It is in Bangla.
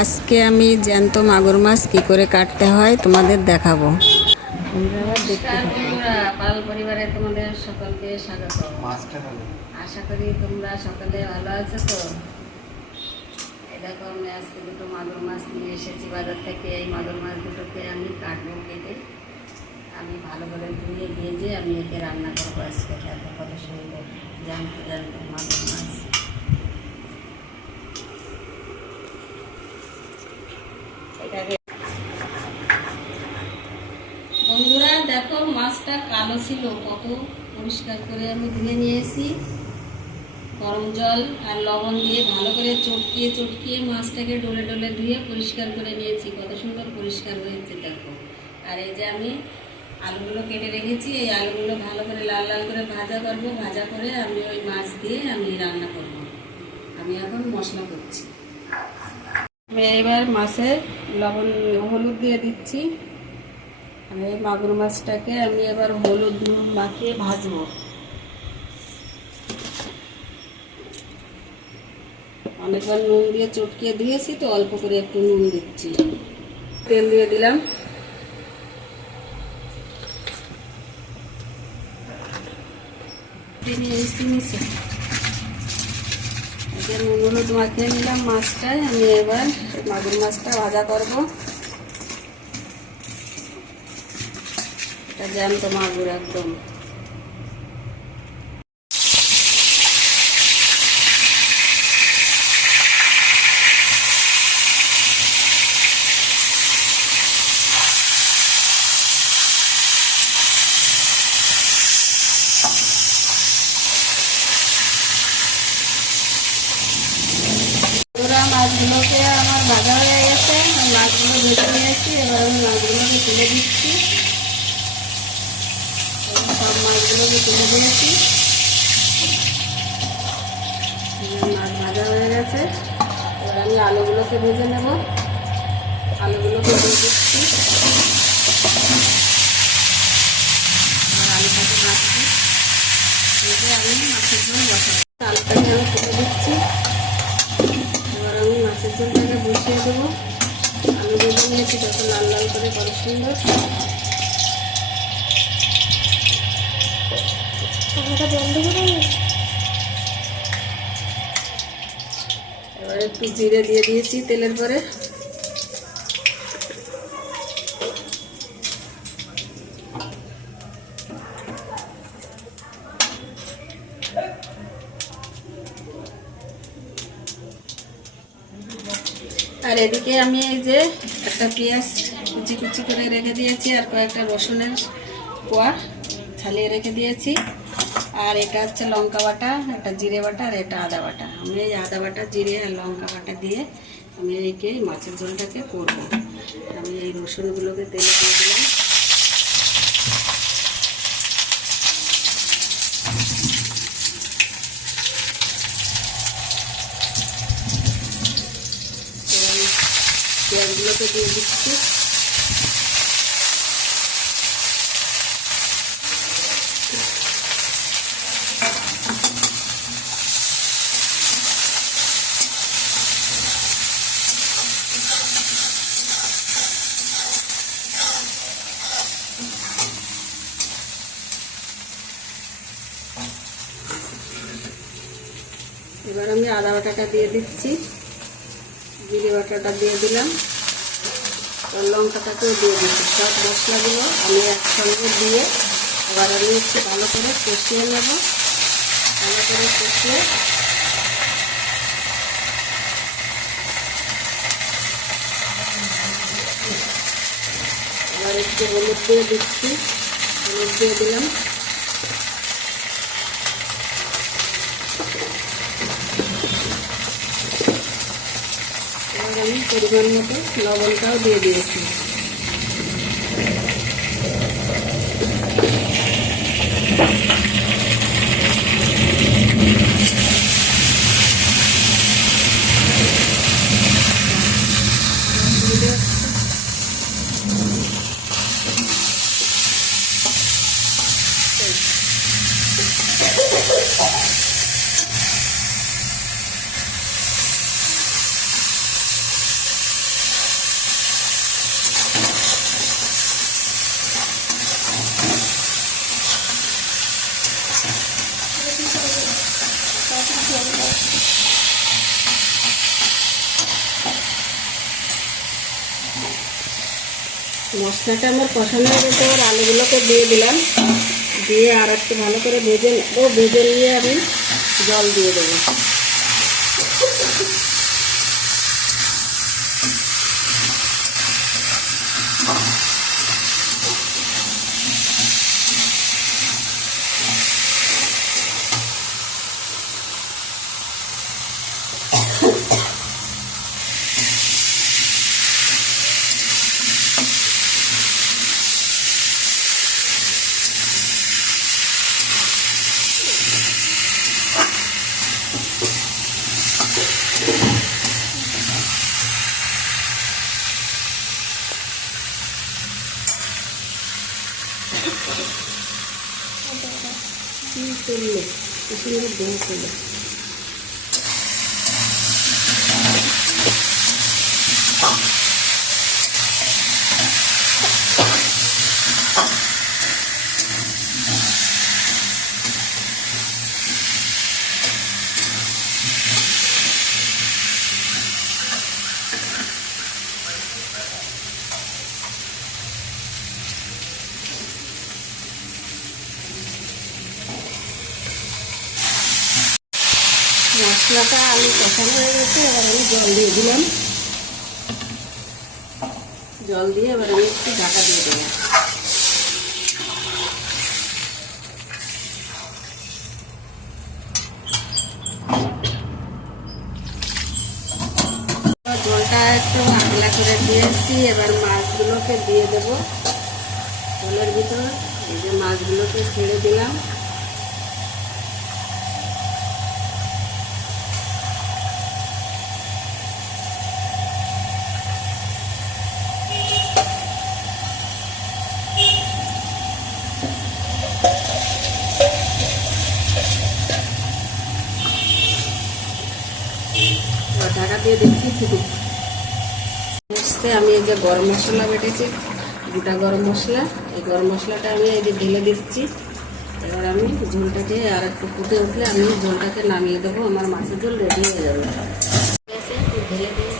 আজকে আমি জ্যান্ত মাগুর মাছ কী করে কাটতে হয় তোমাদের দেখাবো। পাল পরিবারে তোমাদের সকলকে স্বাগত। আশা করি তোমরা সকলে ভালো আছো। তো এই দেখো, আমি আজকে দুটো মাগুর মাছ নিয়ে এসেছি বাজার থেকে। এই মাগুর মাছ দুটোকে আমি কাটবো, কেটে আমি ভালো করে ধুয়ে ভেজে আমি একে রান্না করবো আজকে। খেতে কত সুন্দর জ্যান্ত জ্যান্ত মাগুর মাছ। বন্ধুরা দেখো, মাছটা কালো ছিল, কত পরিষ্কার করে আমি ধুয়ে নিয়েছি। গরম জল আর লবণ দিয়ে ভালো করে চটকিয়ে চটকিয়ে মাছটাকে ডলে ডলে ধুয়ে পরিষ্কার করে নিয়েছি। কত সুন্দর পরিষ্কার হয়েছে দেখো। আর এই যে আমি আলুগুলো কেটে রেখেছি, এই আলুগুলো ভালো করে লাল লাল করে ভাজা করব। ভাজা করে আমি ওই মাছ দিয়ে আমি রান্না করব। আমি এখন মশলা করছি। আমি এবার মাছে লবণ হলুদ দিয়ে দিচ্ছি। আমি এই মাগুর মাছটাকে আমি এবার হলুদ নুন মাখিয়ে ভাজবো। অনেকবার নুন দিয়ে চটকিয়ে দিয়েছি, তো অল্প করে একটু নুন দিচ্ছি। তেল দিয়ে দিলাম। নুন হলুদ মাখিয়ে নিলাম মাছটায়। আমি এবার মাগুর মাছটা ভাজা করব। এটা জ্যান্ত মাগুর একদম। মাছগুলোকে আমার ভাজা হয়ে গেছে, মাছগুলো ভেজে নিয়েছি। এবার আমি মাছগুলোকে তুলে দিচ্ছি। সব মাছগুলোকে তুলে দিয়েছি। মাছ ভাজা হয়ে গেছে। এবার আমি আলুগুলোকে ভেজে নেব। আলুগুলোকে দিয়ে দিচ্ছি। আর আলুটাকে ভাজছি, ভেজে আমি মাছের ঝোল বসাবো। আলুটাকে আমি তুলে দিচ্ছি। এবার আমি মাছের ঝোলটাকে বসিয়ে দেবো। আলু ভেজে নিয়েছি যত লাল লাল করে, কত সুন্দর। এবার একটু জিরে দিয়ে দিয়েছি তেলের পরে। আর এদিকে আমি এই যে একটা পেঁয়াজ কুচি কুচি করে রেখে দিয়েছি, আর কয়েকটা রসুনের কোয়া ছালিয়ে রেখে দিয়েছি। আর এটা হচ্ছে লঙ্কা বাটা, একটা জিরে বাটা, আর এটা আদা বাটা। আমি এই আদা বাটা, জিরে আর লঙ্কা বাটা দিয়ে আমি এইকে মাছের ঝোলটাকে করবো। আমি এই রসুনগুলোকে তেলে দিয়ে দিলাম। পেঁয়াজগুলোকে দিয়ে দিচ্ছি। এবার আমি আদা বাটাটা দিয়ে দিচ্ছি, জিরে বাটাটা দিয়ে দিলাম, আর লঙ্কাটাকেও দিয়ে দিচ্ছি। সব মশলাগুলো আমি একসঙ্গে দিয়ে এবার আমি একটু ভালো করে কষিয়ে নেব। ভালো করে কষিয়ে এবার একটু হলুদ দিয়ে দিচ্ছি। হলুদ দিয়ে দিলাম। এবার আমি পরিমাণ মতো লবণটাও দিয়ে দিয়েছি। মশলাটা আমার কষানো হয়ে গেছে, এবার আলুগুলোকে দিয়ে দিলাম, দিয়ে আর একটু ভালো করে ভেজে নেবো। ভেজে নিয়ে আমি জল দিয়ে দেবো। করলো সুন্দর দেওয়া করলো। মশলাটা আলু কষানো হয়ে গেছে, এবার আমি জল দিয়ে দিলাম। জল দিয়ে এবার আমি একটু ঢাকা দিয়ে দেবো। জলটা একটু আগলা করে দিয়েছি, এবার মাছগুলোকে দিয়ে দেবো জলের ভিতর। এই যে মাছগুলোকে ছেড়ে দিলাম। ঢাকা দিয়ে দেখছি ফুটুক। আমি এই যে গরম মশলা বেটেছি, গোটা গরম মশলা, এই গরম মশলাটা আমি এই যে ঢেলে দিচ্ছি। এবার আমি ঝোলটাকে আর একটু ফুটে উঠলে আমি ঝোলটাকে নামিয়ে দেবো। আমার মাছের ঝোল রেডি হয়ে যাবে। ঢেলে দিয়েছি।